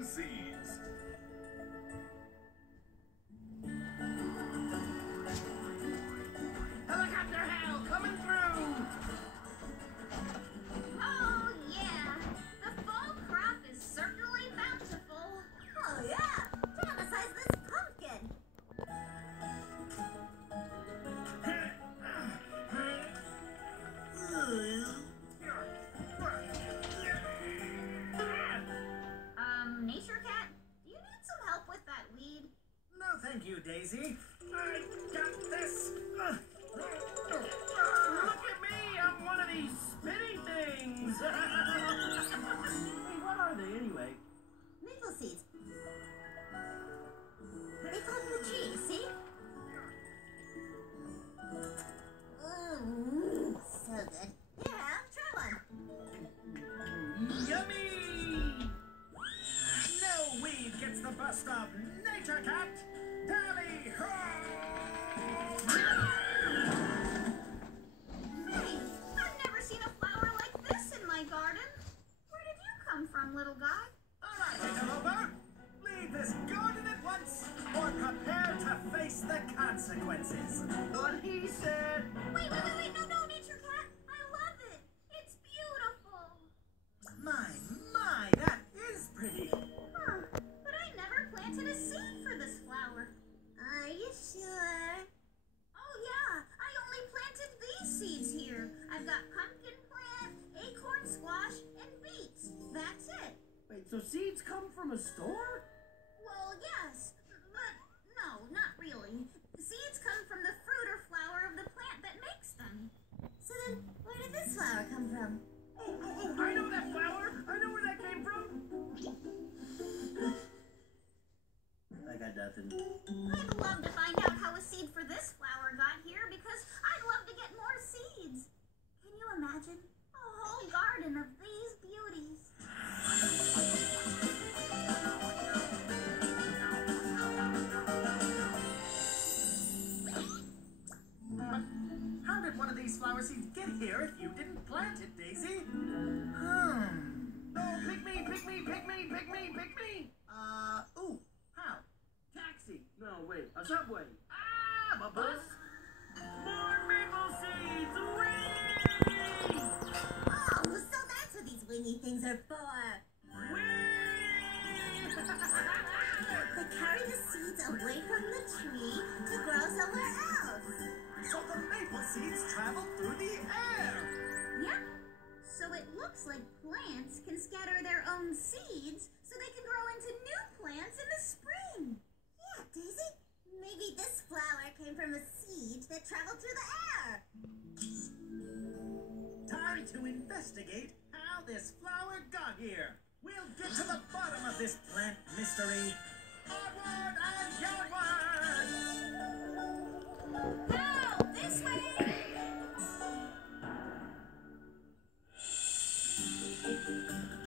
own seeds. Helicopter Hal coming through! Oh, yeah. The fall crop is certainly bountiful. Oh, yeah. Try to size this pumpkin. Nature Cat, do you need some help with that weed? No, thank you, Daisy. I got this. Look at me! I'm one of these spinning things. Hey, what are they anyway? Maple seeds. They come from the tree, see? So good. Here, Al, try one. Yummy! No weed gets the best of Nature Cat. Tally ho! Hey, I've never seen a flower like this in my garden. Where did you come from, little guy? All right, Interloper. Leave this garden at once, or prepare to face the consequences. What he said. Wait, no, Nature Cat. I love it. It's beautiful. My, that is pretty. Huh, but I never planted a seed for this flower. Are you sure? Oh, yeah, I only planted these seeds here. I've got pumpkin plant, acorn squash, and beets. That's it. Wait, so seeds come from a store? Well, yes, but no, not really. The seeds come from the fruit or flower of the plant that makes them. So then, where did this flower come from? Oh, I know that flower. I know where that came from. I got nothing. I'd love to find out how a seed for this flower got here because I'd love to get more seeds. Can you imagine? A whole garden of these beauties. But how did one of these flower seeds get here if you didn't plant it, Daisy? Oh, pick me! Ooh, how? Taxi! No, wait, a subway! Ah, a bus! More maple seeds! Whee! Oh, so that's what these wingy things are for. Whee! They carry the seeds away from the tree to grow somewhere else. So the maple seeds travel through the air! Yep. So it looks like plants can scatter their own seeds so they can grow into new plants in the spring. Yeah, Daisy. Maybe this flower came from a seed that traveled through the air. Time to investigate how this flower got here. We'll get to the bottom of this plant mystery. Onward and yardward!